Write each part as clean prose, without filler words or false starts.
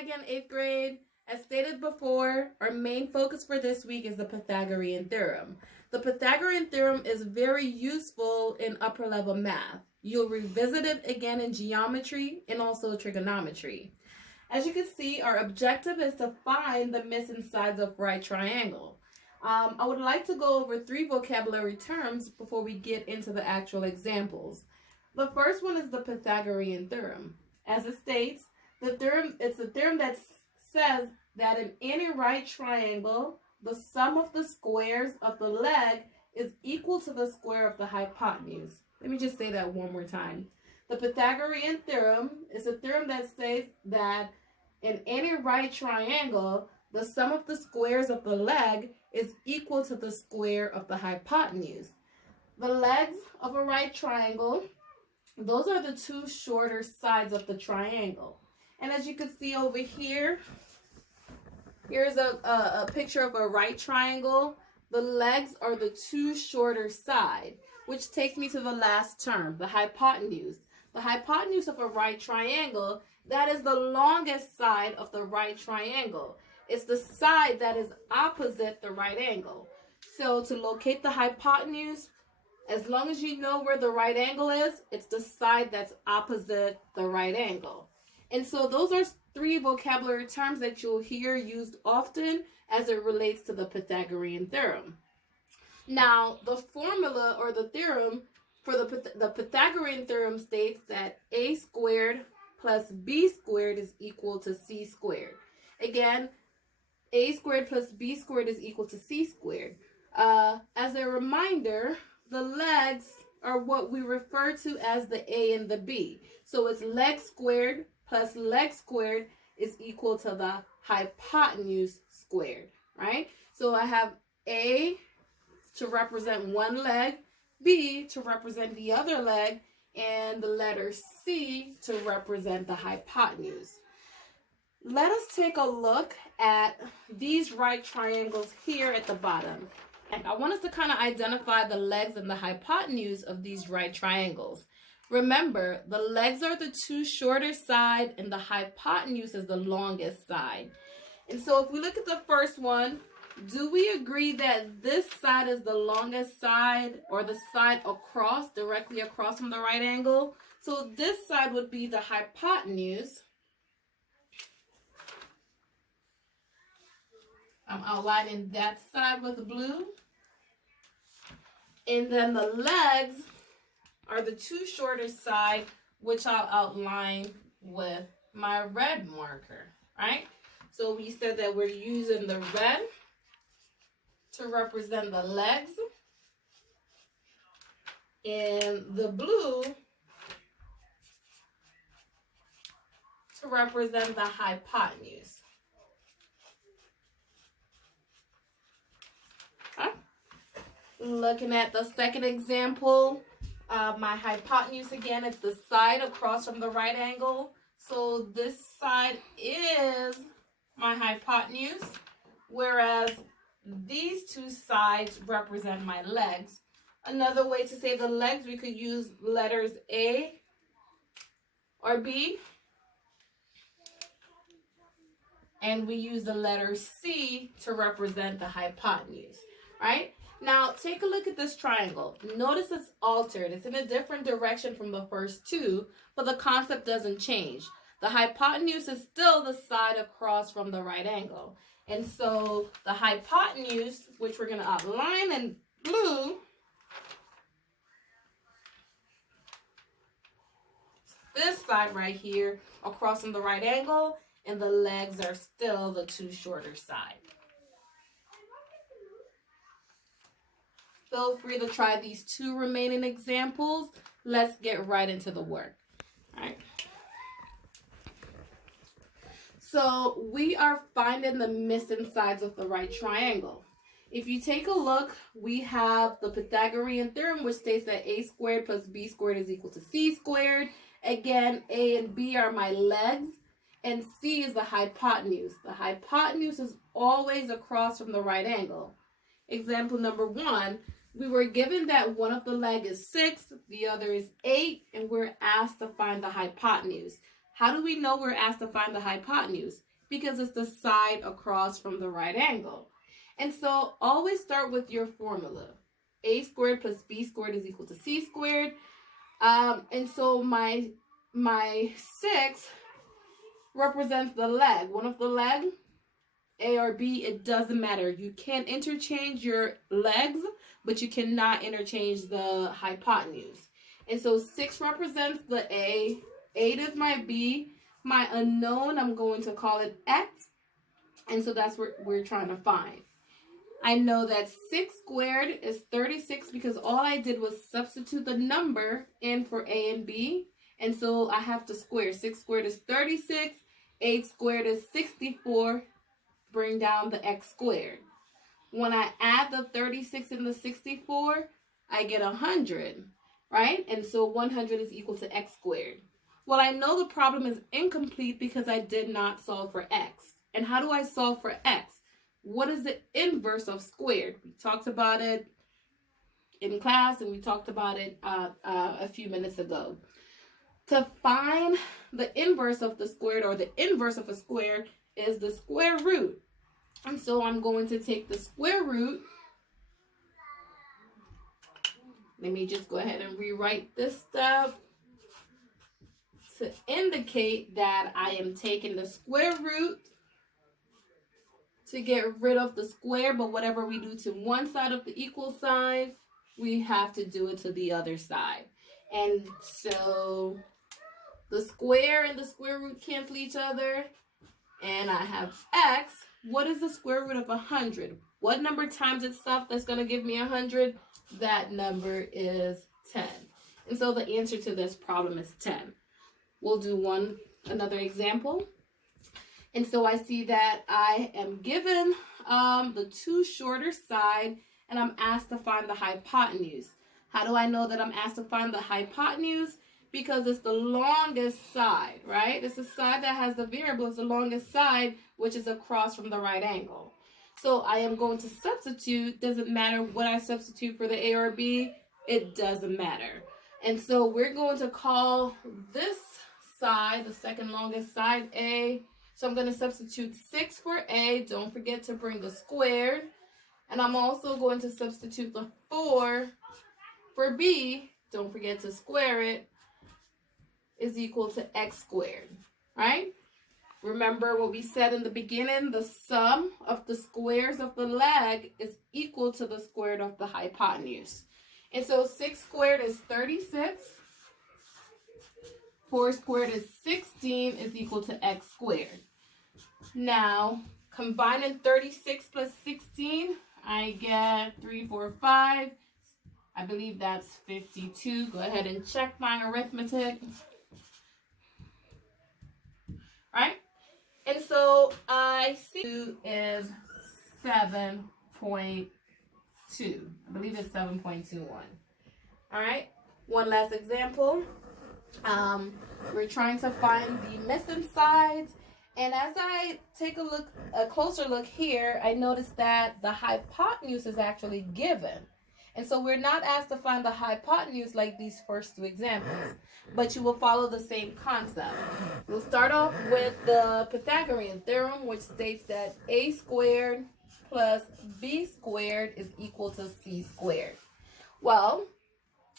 Hi again, 8th grade. As stated before, our main focus for this week is the Pythagorean Theorem. The Pythagorean Theorem is very useful in upper level math. You'll revisit it again in geometry and also trigonometry. As you can see, our objective is to find the missing sides of right triangle. I would like to go over 3 vocabulary terms before we get into the actual examples. The first one is the Pythagorean Theorem. As it states, it's a theorem that says that in any right triangle, the sum of the squares of the leg is equal to the square of the hypotenuse. Let me just say that one more time. The Pythagorean Theorem is a theorem that states that in any right triangle, the sum of the squares of the leg is equal to the square of the hypotenuse. The legs of a right triangle, those are the 2 shorter sides of the triangle. And as you can see over here, here's a picture of a right triangle. The legs are the 2 shorter sides, which takes me to the last term, the hypotenuse. The hypotenuse of a right triangle, that is the longest side of the right triangle. It's the side that is opposite the right angle. So to locate the hypotenuse, as long as you know where the right angle is, it's the side that's opposite the right angle. And so those are 3 vocabulary terms that you'll hear used often as it relates to the Pythagorean Theorem. Now, the formula or the theorem for the Pythagorean Theorem states that a squared plus b squared is equal to c squared. Again, a squared plus b squared is equal to c squared. As a reminder, the legs are what we refer to as the a and the b. So it's leg squared plus leg squared is equal to the hypotenuse squared, right? So I have A to represent one leg, B to represent the other leg, and the letter C to represent the hypotenuse. Let us take a look at these right triangles here at the bottom. And I want us to kind of identify the legs and the hypotenuse of these right triangles. Remember, the legs are the 2 shorter sides and the hypotenuse is the longest side. And so if we look at the first one, do we agree that this side is the longest side or the side across, directly across from the right angle? So this side would be the hypotenuse. I'm outlining that side with blue. And then the legs are the 2 shorter side, which I'll outline with my red marker, right? So we said that we're using the red to represent the legs and the blue to represent the hypotenuse. Okay. Looking at the second example, my hypotenuse again, it's the side across from the right angle. So this side is my hypotenuse, whereas these 2 sides represent my legs. Another way to say the legs, we could use letters A or B. And we use the letter C to represent the hypotenuse, right? Now, take a look at this triangle. Notice it's altered. It's in a different direction from the first 2, but the concept doesn't change. The hypotenuse is still the side across from the right angle. And so the hypotenuse, which we're going to outline in blue, this side right here across from the right angle, and the legs are still the 2 shorter sides. Feel free to try these 2 remaining examples. Let's get right into the work. All right. So we are finding the missing sides of the right triangle. If you take a look, we have the Pythagorean Theorem, which states that a squared plus b squared is equal to c squared. Again, a and b are my legs, and c is the hypotenuse. The hypotenuse is always across from the right angle. Example number 1, we were given that one of the leg is 6, the other is 8, and we're asked to find the hypotenuse. How do we know we're asked to find the hypotenuse? because it's the side across from the right angle. And so always start with your formula. A squared plus B squared is equal to C squared. And so my 6 represents the leg. One of the leg, A or B, it doesn't matter. You can interchange your legs, but you cannot interchange the hypotenuse. And so 6 represents the A, 8 is my B, my unknown, I'm going to call it X. And so that's what we're trying to find. I know that 6 squared is 36 because all I did was substitute the number in for A and B. And so I have to square. 6 squared is 36. 8 squared is 64. Bring down the X squared. When I add the 36 and the 64, I get 100, right? And so 100 is equal to X squared. Well, I know the problem is incomplete because I did not solve for X. And how do I solve for X? What is the inverse of squared? We talked about it in class and we talked about it a few minutes ago. To find the inverse of the squared, or the inverse of a square, is the square root. And so I'm going to take the square root. Let me just go ahead and rewrite this step to indicate that I am taking the square root to get rid of the square, but whatever we do to one side of the equal sign, we have to do it to the other side. And so the square and the square root cancel each other, and I have X. What is the square root of 100? What number times itself that's going to give me 100? That number is 10. And so the answer to this problem is 10. We'll do another example. And so I see that I am given the 2 shorter side, and I'm asked to find the hypotenuse. How do I know that I'm asked to find the hypotenuse? Because it's the longest side, right? It's the side that has the variable. It's the longest side, which is across from the right angle. So I am going to substitute. Doesn't matter what I substitute for the A or B. It doesn't matter. And so we're going to call this side, the second longest side, A. So I'm going to substitute 6 for A. Don't forget to bring the squared. And I'm also going to substitute the 4 for B. Don't forget to square it. Is equal to X squared, right? Remember what we said in the beginning, the sum of the squares of the leg is equal to the square root of the hypotenuse. And so 6 squared is 36. 4 squared is 16 is equal to X squared. Now, combining 36 plus 16, I get 3, 4, 5. I believe that's 52. Go ahead and check my arithmetic. Right? And so I see 2 is 7.2. I believe it's 7.21. All right? One last example. We're trying to find the missing sides. And as I take a closer look here, I notice that the hypotenuse is actually given. And so we're not asked to find the hypotenuse like these first 2 examples, but you will follow the same concept. We'll start off with the Pythagorean Theorem, which states that A squared plus B squared is equal to C squared. Well,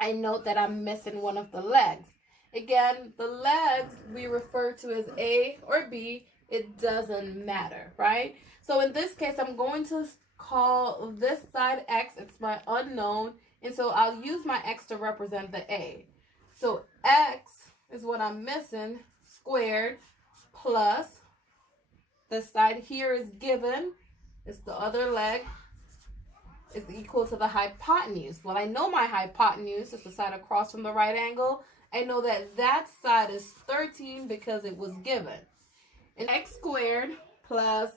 I note that I'm missing one of the legs. Again, the legs we refer to as A or B. It doesn't matter, right? So in this case, I'm going to call this side X. It's my unknown. And so I'll use my X to represent the A. So X is what I'm missing, squared, plus the side here is given. It's the other leg. Is equal to the hypotenuse. Well, I know my hypotenuse is the side across from the right angle. I know that that side is 13 because it was given. And X squared plus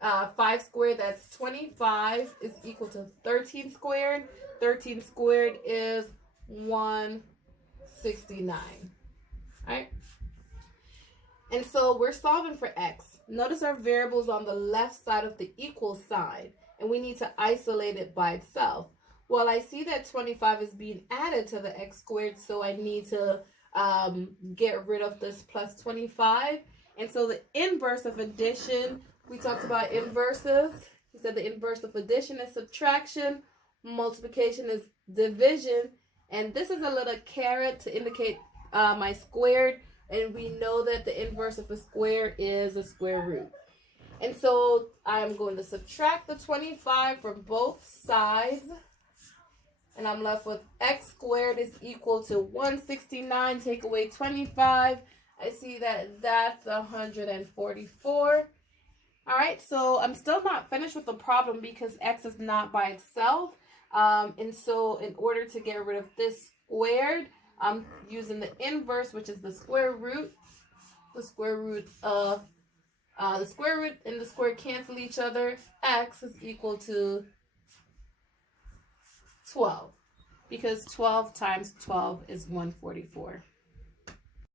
5 squared, that's 25, is equal to 13 squared. 13 squared is 169. All right? And so we're solving for X. Notice our variables on the left side of the equal side, and we need to isolate it by itself. Well, I see that 25 is being added to the X squared, so I need to get rid of this plus 25. And so the inverse of addition, we talked about inverses. We said the inverse of addition is subtraction, multiplication is division, and this is a little caret to indicate my squared, and we know that the inverse of a square is a square root. And so I'm going to subtract the 25 from both sides, and I'm left with x squared is equal to 169. Take away 25. I see that that's 144. All right, so I'm still not finished with the problem because x is not by itself. And so in order to get rid of this squared, I'm using the inverse, which is the square root. The square root of the square root and the square cancel each other. X is equal to 12 because 12 times 12 is 144.